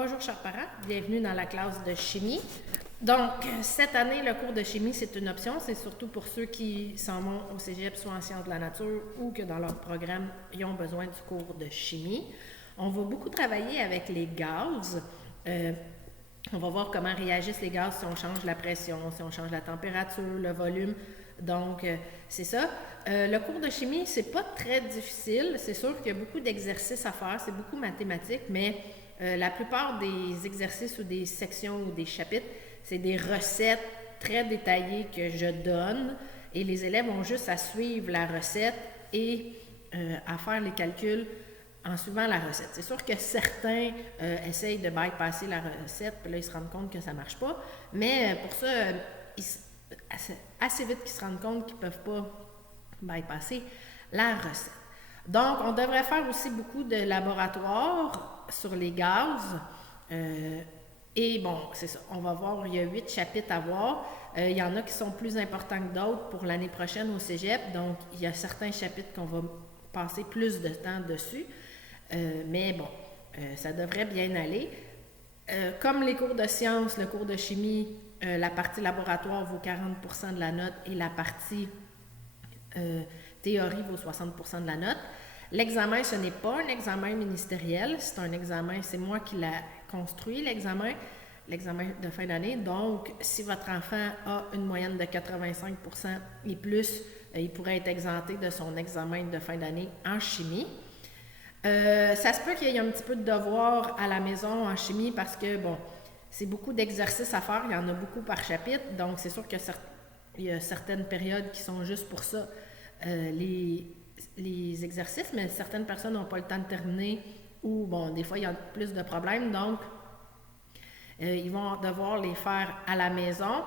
Bonjour chers parents, bienvenue dans la classe de chimie. Donc, cette année, le cours de chimie, c'est une option. C'est surtout pour ceux qui s'en vont au cégep, soit en sciences de la nature ou que dans leur programme, ils ont besoin du cours de chimie. On va beaucoup travailler avec les gaz. On va voir comment réagissent les gaz si on change la pression, si on change la température, le volume. Donc, c'est ça. Le cours de chimie, c'est pas très difficile. C'est sûr qu'il y a beaucoup d'exercices à faire. C'est beaucoup mathématique, mais la plupart des exercices ou des sections ou des chapitres, c'est des recettes très détaillées que je donne et les élèves ont juste à suivre la recette et à faire les calculs en suivant la recette. C'est sûr que certains essayent de bypasser la recette, puis là, ils se rendent compte que ça ne marche pas, mais pour ça, assez vite qu'ils se rendent compte qu'ils ne peuvent pas bypasser la recette. Donc, on devrait faire aussi beaucoup de laboratoires sur les gaz. Et bon, c'est ça, on va voir, il y a 8 chapitres à voir. Il y en a qui sont plus importants que d'autres pour l'année prochaine au cégep. Donc, il y a certains chapitres qu'on va passer plus de temps dessus. Mais bon, ça devrait bien aller. Comme les cours de sciences, le cours de chimie, la partie laboratoire vaut 40% de la note et la partie théorie vaut 60% de la note. L'examen, ce n'est pas un examen ministériel, c'est un examen, c'est moi qui l'ai construit, l'examen de fin d'année. Donc, si votre enfant a une moyenne de 85% et plus, il pourrait être exempté de son examen de fin d'année en chimie. Ça se peut qu'il y ait un petit peu de devoirs à la maison en chimie parce que, bon, c'est beaucoup d'exercices à faire, il y en a beaucoup par chapitre, donc c'est sûr qu'il y a certaines périodes qui sont juste pour ça, les exercices, mais certaines personnes n'ont pas le temps de terminer ou, bon, des fois, il y a plus de problèmes, donc ils vont devoir les faire à la maison.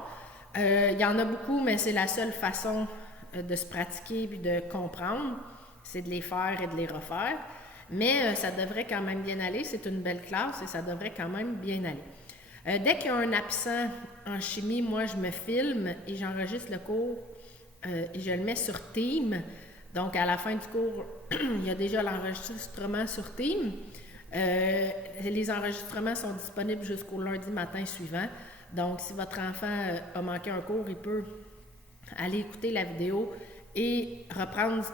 Il y en a beaucoup, mais c'est la seule façon de se pratiquer et de comprendre, c'est de les faire et de les refaire. Mais ça devrait quand même bien aller, c'est une belle classe et ça devrait quand même bien aller. Dès qu'il y a un absent en chimie, moi, je me filme et j'enregistre le cours et je le mets sur Team. Donc, à la fin du cours, il y a déjà l'enregistrement sur Team. Les enregistrements sont disponibles jusqu'au lundi matin suivant. Donc, si votre enfant a manqué un cours, il peut aller écouter la vidéo et reprendre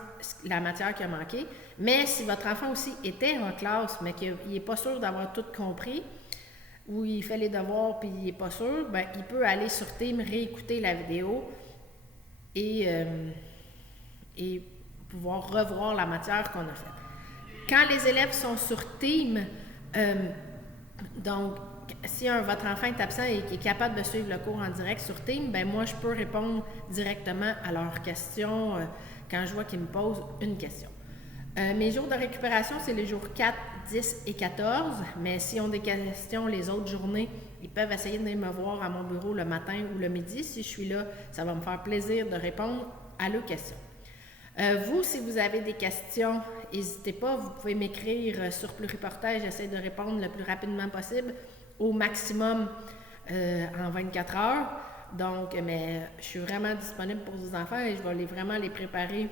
la matière qui a manqué. Mais si votre enfant aussi était en classe, mais qu'il n'est pas sûr d'avoir tout compris, ou il fait les devoirs puis il n'est pas sûr, ben, il peut aller sur Team, réécouter la vidéo et pouvoir revoir la matière qu'on a faite. Quand les élèves sont sur Team, donc si votre enfant est absent et qu'il est capable de suivre le cours en direct sur Team, ben moi je peux répondre directement à leurs questions quand je vois qu'ils me posent une question. Mes jours de récupération, c'est les jours 4, 10 et 14, mais s'ils ont des questions les autres journées, ils peuvent essayer de venir me voir à mon bureau le matin ou le midi. Si je suis là, ça va me faire plaisir de répondre à leurs questions. Vous, si vous avez des questions, n'hésitez pas, vous pouvez m'écrire sur Pluriportage, j'essaie de répondre le plus rapidement possible, au maximum en 24 heures. Donc, mais je suis vraiment disponible pour vos enfants et je vais vraiment les préparer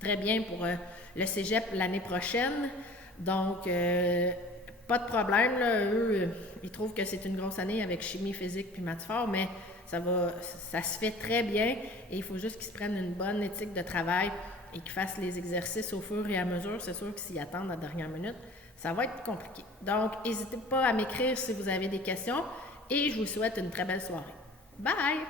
très bien pour le cégep l'année prochaine. Donc, pas de problème, là. Eux, ils trouvent que c'est une grosse année avec chimie, physique puis maths fort, mais ça se fait très bien et il faut juste qu'ils se prennent une bonne éthique de travail et qu'ils fassent les exercices au fur et à mesure. C'est sûr que s'ils attendent à la dernière minute, ça va être compliqué. Donc, n'hésitez pas à m'écrire si vous avez des questions et je vous souhaite une très belle soirée. Bye!